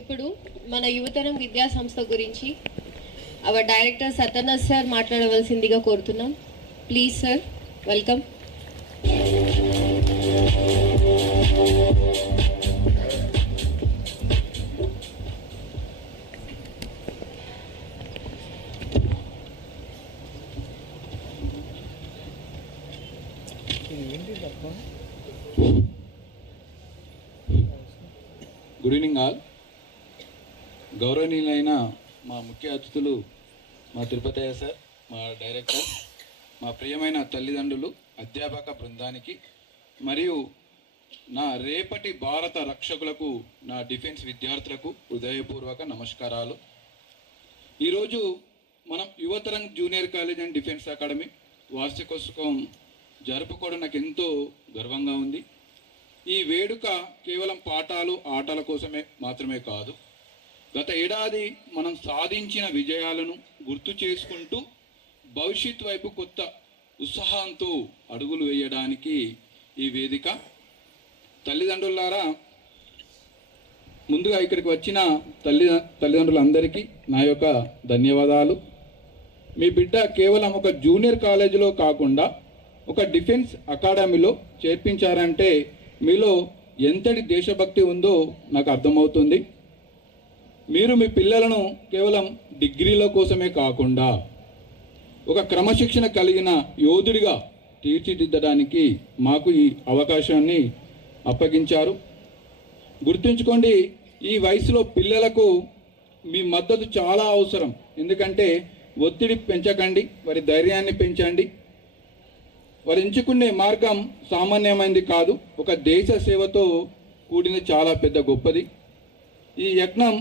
ఇప్పుడు మన యువతరం విద్యా సంస్థ గురించి అవర్ డైరెక్టర్ సత్యనాథ్ సార్ మాట్లాడవలసిందిగా కోరుతున్నాం. Please sir, welcome. Good evening all. గౌరవనీయులైన మా ముఖ్య అతిథులు మా తిరుపతయ్య సార్, మా డైరెక్టర్, మా ప్రియమైన తల్లిదండ్రులు, అధ్యాపక బృందానికి మరియు నా రేపటి భారత రక్షకులకు, నా డిఫెన్స్ విద్యార్థులకు హృదయపూర్వక నమస్కారాలు. ఈరోజు మనం యువతరం junior college and defence academy వార్షికోత్సవం జరుపుకోవడం నాకు ఎంతో గర్వంగా ఉంది. ఈ వేడుక కేవలం పాఠాలు ఆటల కోసమే మాత్రమే కాదు, గత ఏడాది మనం సాధించిన విజయాలను గుర్తు చేసుకుంటూ భవిష్యత్ వైపు కొత్త ఉత్సాహంతో అడుగులు వేయడానికి ఈ వేదిక. తల్లిదండ్రులారా, ముందుగా ఇక్కడికి వచ్చిన తల్లిదండ్రులందరికీ నా యొక్క ధన్యవాదాలు. మీ బిడ్డ కేవలం ఒక జూనియర్ కాలేజీలో కాకుండా ఒక డిఫెన్స్ అకాడమీలో చేర్పించారంటే మీలో ఎంతటి దేశభక్తి ఉందో నాకు అర్థమవుతుంది. మీరు మీ పిల్లలను కేవలం డిగ్రీల కోసమే కాకుండా ఒక క్రమశిక్షణ కలిగిన యోధుడిగా తీర్చిదిద్దడానికి మాకు ఈ అవకాశాన్ని అప్పగించారు. గుర్తుంచుకోండి, ఈ వయసులో పిల్లలకు మీ మద్దతు చాలా అవసరం. ఎందుకంటే ఒత్తిడి పెంచకండి, వారి ధైర్యాన్ని పెంచండి. వారు ఎంచుకునే మార్గం సామాన్యమైనది కాదు, ఒక దేశ సేవతో కూడిన చాలా పెద్ద గొప్పది. ఈ యజ్ఞం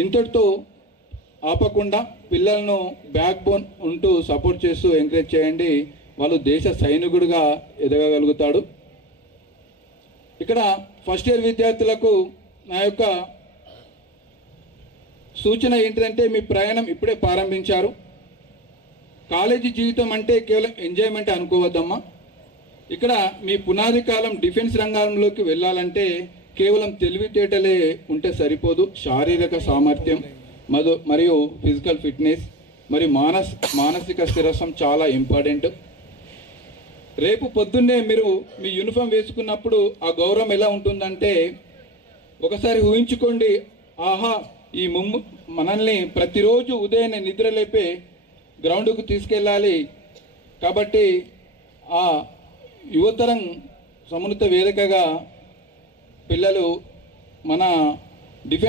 ఇంతటితో ఆపకుండా పిల్లలను బ్యాక్ బోన్ ఉంటూ సపోర్ట్ చేస్తూ ఎంకరేజ్ చేయండి. వాళ్ళు దేశ సైనికుడిగా ఎదగగలుగుతాడు. ఇక్కడ ఫస్ట్ ఇయర్ విద్యార్థులకు నా యొక్క సూచన ఏంటిదంటే, మీ ప్రయాణం ఇప్పుడే ప్రారంభించారు. కాలేజీ జీవితం అంటే కేవలం ఎంజాయ్మెంట్ అనుకోవద్దమ్మా. ఇక్కడ మీ పునాది కాలం డిఫెన్స్ రంగంలోకి వెళ్ళాలంటే కేవలం తెలివితేటలే ఉంటే సరిపోదు. శారీరక సామర్థ్యం మరియు ఫిజికల్ ఫిట్నెస్ మరియు మానసిక స్థిరత్వం చాలా ఇంపార్టెంట్. రేపు పొద్దున్నే మీరు మీ యూనిఫామ్ వేసుకున్నప్పుడు ఆ గౌరవం ఎలా ఉంటుందంటే, ఒకసారి ఊహించుకోండి. ఆహా, ఈ మనల్ని ప్రతిరోజు ఉదయాన్నే నిద్ర లేపే గ్రౌండ్కు తీసుకెళ్ళాలి. కాబట్టి ఆ యువతరం సమున్నత వేదికగా పిల్లలు మన డిఫెన్స్